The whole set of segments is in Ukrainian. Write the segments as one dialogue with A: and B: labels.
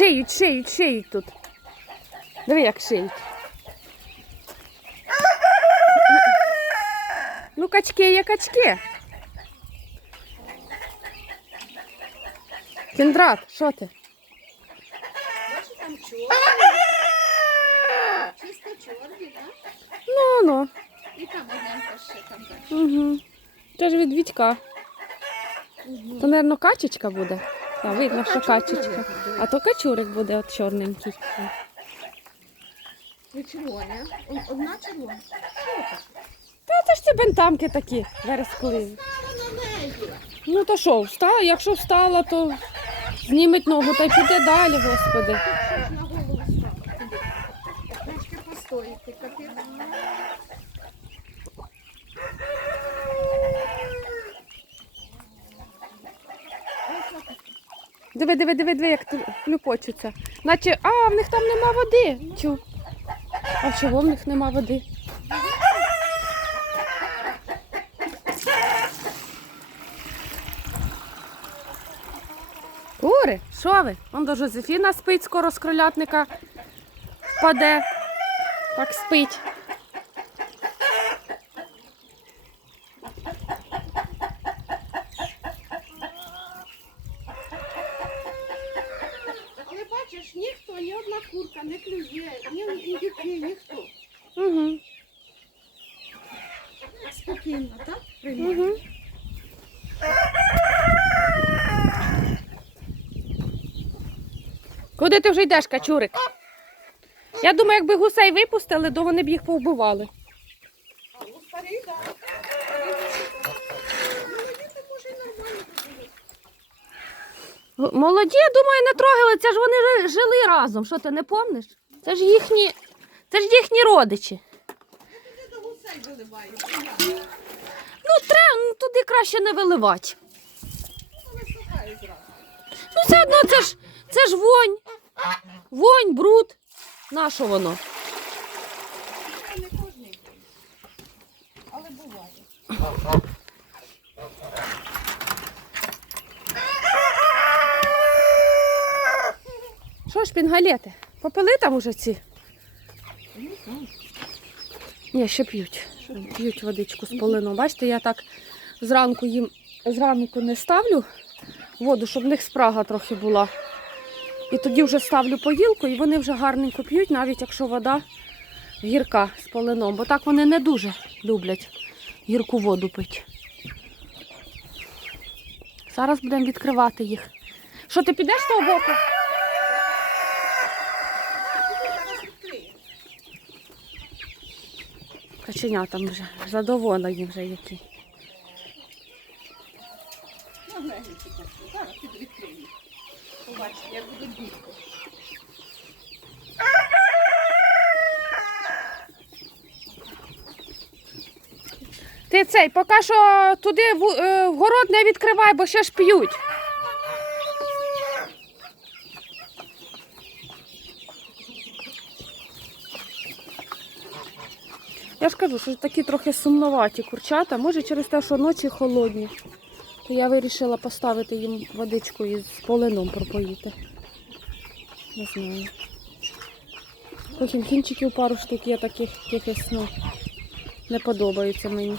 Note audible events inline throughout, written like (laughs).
A: Шиють, шиють, шиють тут. Диви, як шиють. Ну, качки є качки. Кіндрат, що ти?
B: Бачиш, там чорні. Чисто чорні, так?
A: Ну, ну.
B: І там одненька ще там. так.
A: Угу. Це ж від Вітька. То, мабуть, качечка буде. Так, видно, що качечка. А то качурик буде от чорненький.
B: Ви червоня. Одна червона.
A: Та це ж ці бентамки такі верескливі. Ну то що, встала? Якщо встала, то зніметь ногу та й піде далі, господи.
B: Щось на голову стала. Туди. Трішки
A: Диви, диви, диви, диви, як тут хлюпочуться. Наче, а, в них там нема води. Чу. А чого в них нема води? Кури, що ви? Он до Жозефіна спить, скоро з кролятника впаде. Так спить.
B: Але бачиш, ніхто, ні одна курка не клює, ні індюки, ніхто.
A: Угу,
B: Спокійно, так?
A: Угу. Куди ти вже йдеш, качурик? Я думаю, якби гусей випустили, то вони б їх повбивали. Молоді, я думаю, не трогали. Це ж вони жили разом. Що ти не помниш? Це ж їхні, це ж їхні родичі.
B: Туди до гусей виливаю.
A: Ну, треба ну, туди краще не виливати.
B: Ну,
A: все одно це ж, це ж вонь. Вонь, бруд. Нащо воно?
B: Не кожний день. Але буває.
A: Що ж, пінгалети? Попили там уже ці? Ні, ще п'ють. П'ють водичку з полином. Бачите, я так зранку їм зранку не ставлю воду, щоб в них спрага трохи була. І тоді вже ставлю поїлку, і вони вже гарненько п'ють, навіть якщо вода гірка з полином. Бо так вони не дуже люблять гірку воду пити. Зараз будемо відкривати їх. Що, ти підеш з того боку?
B: Зараз відкриє.
A: Каченята вже задоволені вже які.
B: Як буде дітко.
A: Ти цей, поки що туди в, е, в город не відкривай, бо ще ж п'ють. Я ж кажу, що такі трохи сумноваті курчата. Може через те, що ночі холодні. То я вирішила поставити їм водичку із полином пропоїти. Не знаю. Потім кінчиків пару штук є таких якихось, ну, не подобаються мені.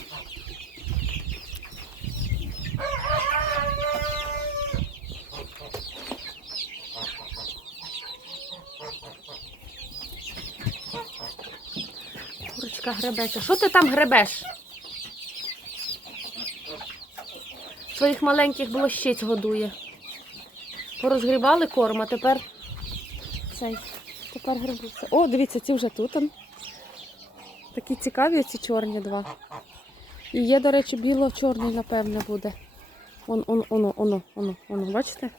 A: Курочка гребеться. Що ти там гребеш? Своїх маленьких блощиць годує. Порозгрібали корм, а тепер цей. Тепер грибуться. О, дивіться, ці вже тут. Такі цікаві ці чорні два. І є, до речі, біло-чорний, напевне, буде. Он, он, оно, оно, оно, оно, бачите?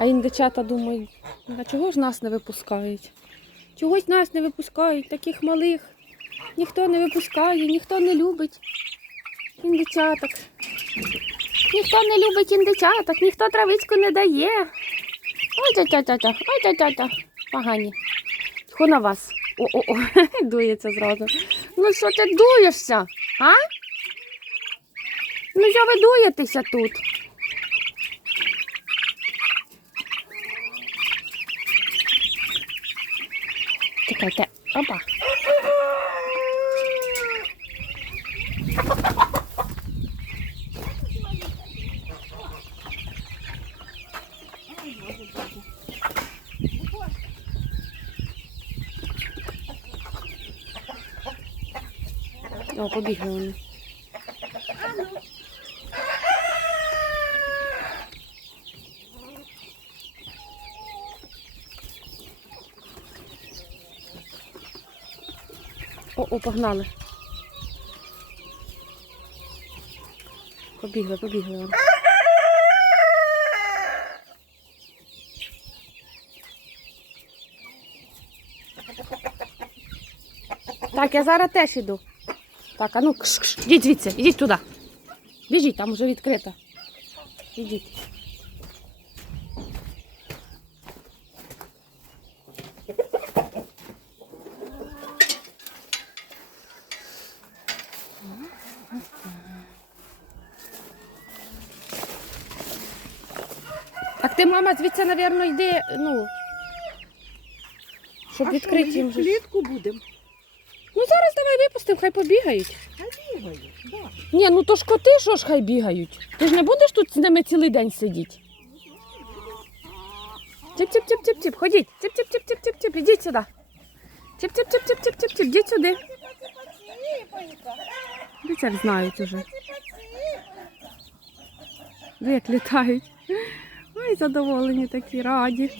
A: А індичата думають, а чого ж нас не випускають? Чогось нас не випускають, таких малих. Ніхто не випускає, ніхто не любить індичаток. Ніхто не любить індичаток, ніхто травичку не дає. Ой, тя-тя-тя-тя, ой, тя-тя-тя. Погані. Тьху на вас. О-о-о, (laughs) дується зразу. Ну що ти дуєшся? А? Ну що ви дуєтеся тут? Чекайте. Опа. О, побігли вони. О, погнали. Побігли, побігли. Так, я зараз теж іду. Так, а ну, кш, кш, ідіть звідси, ідіть туди. Біжіть, там вже відкрито. Ідіть. Мама, звідси, напевно, йди, ну. Щоб
B: а
A: відкрити їм. же
B: в клітку будемо?
A: Ну зараз давай випустимо, хай побігають.
B: А бігають, да.
A: Ні, ну то ж коти, що ж хай бігають. Ти ж не будеш тут з ними цілий день сидіти. Тіп-тіп-тіп-тіп-тіп, ходіть. Тіп-тіп-тіп-тіп-тіп, ідіть сюди. Тіп-тіп-тіп-тіп-тіп-тіп, ідіть сюди. Це знають уже. Ви як літають. Ой, задоволені такі, раді.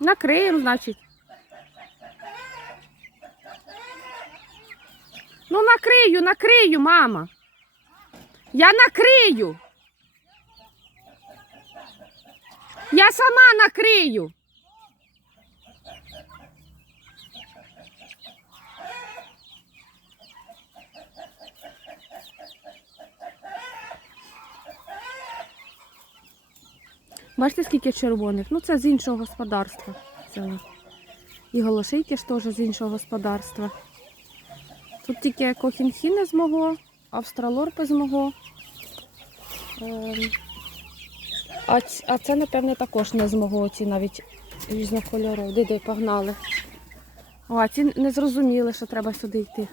A: Накриємо, значить. Ну, накрию, накрию, мама. Я накрию. Я сама накрию. Бачите, скільки червоних? Ну, це з іншого господарства. І голошейки ж теж з іншого господарства. Тут тільки кохінхіни з мого, австралорпи з мого. Ем, А, а це, напевне, також не з мого, ці навіть різнокольорові. Диди, погнали. О, а ці не зрозуміли, що треба сюди йти.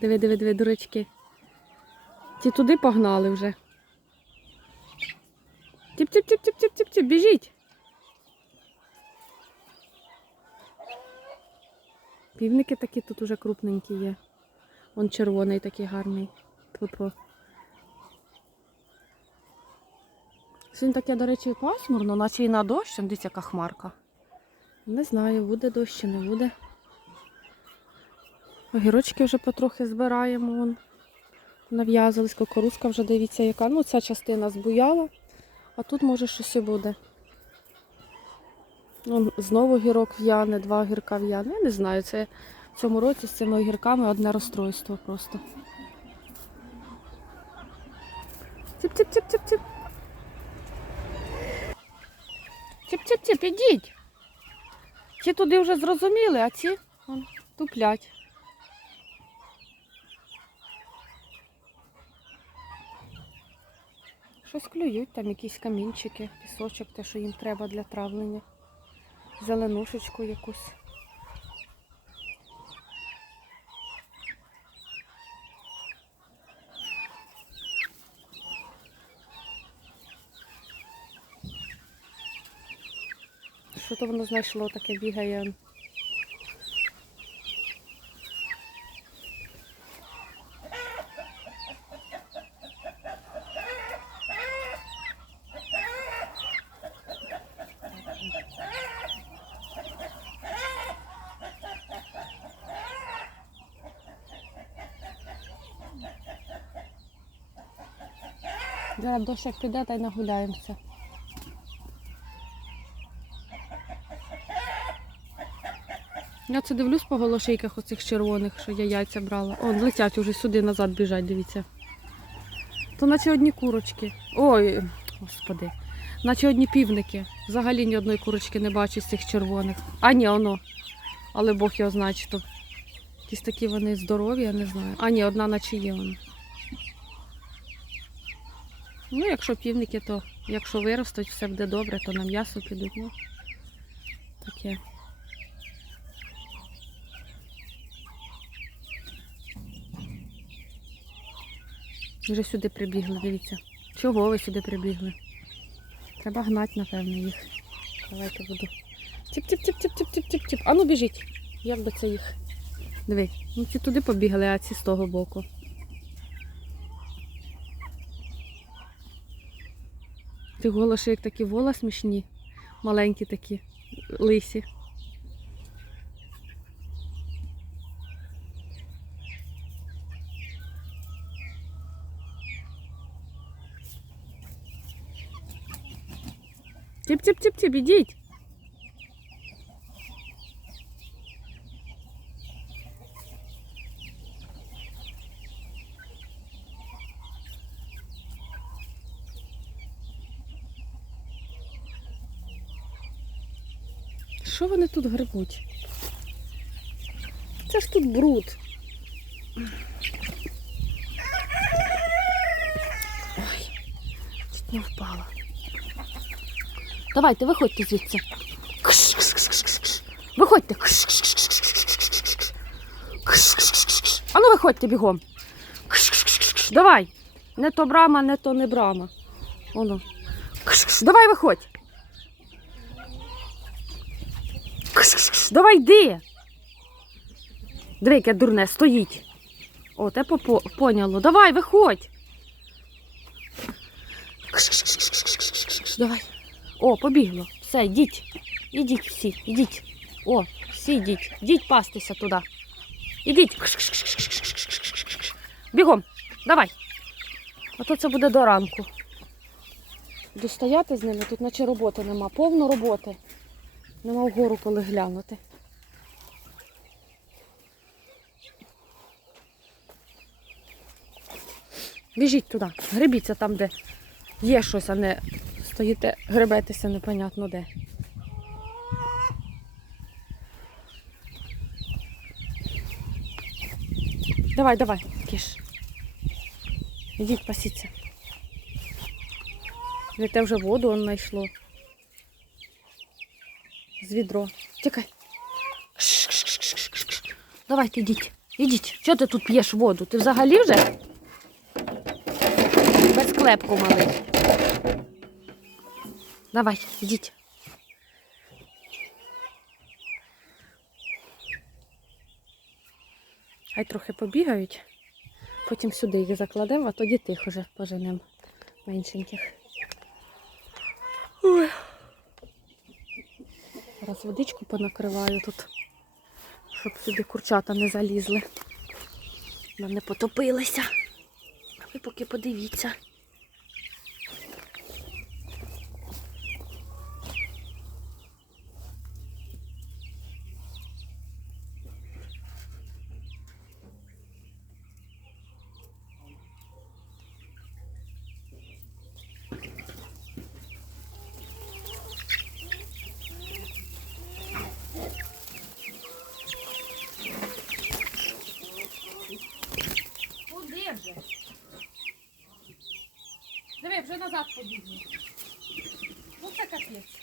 A: Диви, диви, диви, дурачки. Ті туди погнали вже. Тіп-тіп-тіп-тіп-тіп-тіп, біжіть. Півники такі тут уже крупненькі є. Вон червоний такий гарний. Тьфу-тьфу. Сьогодні таке, до речі, пасмурно, наче і на дощ, дивіться, яка хмарка. Не знаю, буде дощ чи не буде. Огірочки вже потрохи збираємо. Вон. Нав'язались, кукурузка вже дивіться, яка. Ну, ця частина збуяла, а тут може щось і буде. Вон, знову гірок в'яне, два огірка в'яне. Я не знаю, це в цьому році з цими огірками одне розстройство просто. Тіп-тіп-тіп-тіп-тіп. Тіп-тіп-тіп, ідіть. Ці туди вже зрозуміли, а ці вон, туплять. Щось клюють, там якісь камінчики, пісочок, те, що їм треба для травлення. Зеленушечку якусь. Що то воно знайшло, таке бігає. Зараз дощ як піде, та й нагуляємося. Я це дивлюсь по голошейках оцих червоних, що я яйця брала. Он летять уже сюди назад біжать, дивіться. То наче одні курочки. Ой, господи. Наче одні півники. Взагалі ні одної курочки не бачу з цих червоних. А ні, воно. Але Бог його знає, чи то якісь такі вони здорові, я не знаю. А ні, одна наче є вона. Ну, якщо півники, то якщо виростуть, все буде добре, то на м'ясо підуть. Ну, таке. Вже сюди прибігли, дивіться. Чого ви сюди прибігли? Треба гнати, напевно, їх. Давайте буду. Тіп-тіп-тіп-тіп-тіп-тіп-тіп. А ну біжіть. Як би це їх? Диви, ну ці туди побігли, а ці з того боку. Ти голоші, як такі вола смішні, маленькі такі, лисі. Тіп-тіп-тіп-тіп, ідіть. Що вони тут грибуть? Це ж тут бруд. Ой, не впала. Давайте, виходьте звідси. Виходьте. А ну виходьте бігом. Давай. Не то брама, не то не брама. Воно. Давай виходь. Давай йди. Диви, яке дурне, стоїть. О, те попо- поняло. Давай, виходь. Давай. О, побігло. Все, йдіть. Ідіть всі, ідіть. О, всі йдіть. Йдіть пастися туди. Ідіть. Бігом. Давай. А то це буде до ранку. Буду стояти з ними, тут наче роботи нема. Повно роботи. Нема вгору коли глянути. Біжіть туди, гребіться там, де є щось, а не стоїте, гребетеся непонятно де. Давай, давай, киш. Ідіть, пасіться. Те вже воду он знайшло. З відро. Тікай. Давайте йдіть. Ідіть. Чого ти тут п'єш воду? Ти взагалі вже? Без клепку малий. Давай, йдіть. Хай трохи побігають. Потім сюди їх закладемо, а тоді тих уже поженемо меншеньких. Ой. Зараз водичку понакриваю тут, щоб сюди курчата не залізли. Нам не потопилися. А ви поки подивіться. Вже назад побігли. Ну це капець.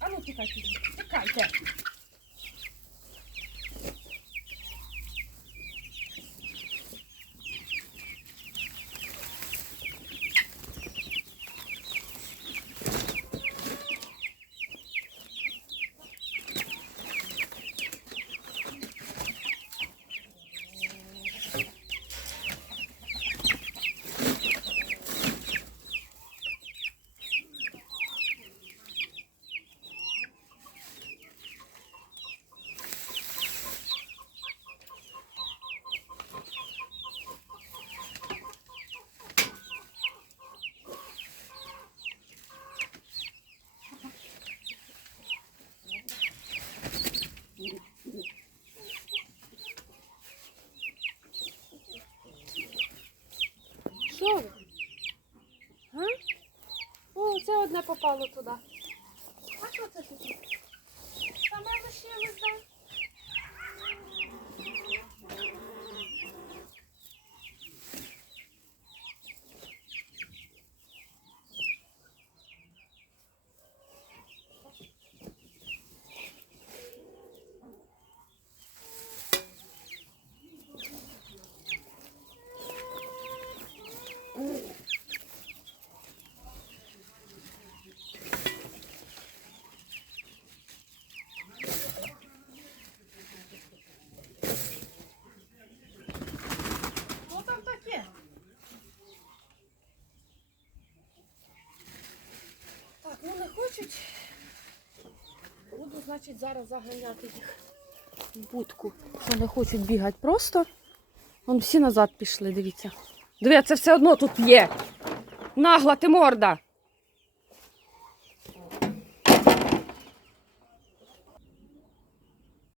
A: А ну тікайте, тікайте. О, це одне попало туди. А що це таке? Саме лишилось, так?
B: Ну там таке.
A: Так, ну не хочуть. Буду, значить, зараз заганяти їх в будку. Що не хочуть бігати просто. Вон всі назад пішли, дивіться. Дивіться, це все одно тут є. Нагла ти морда.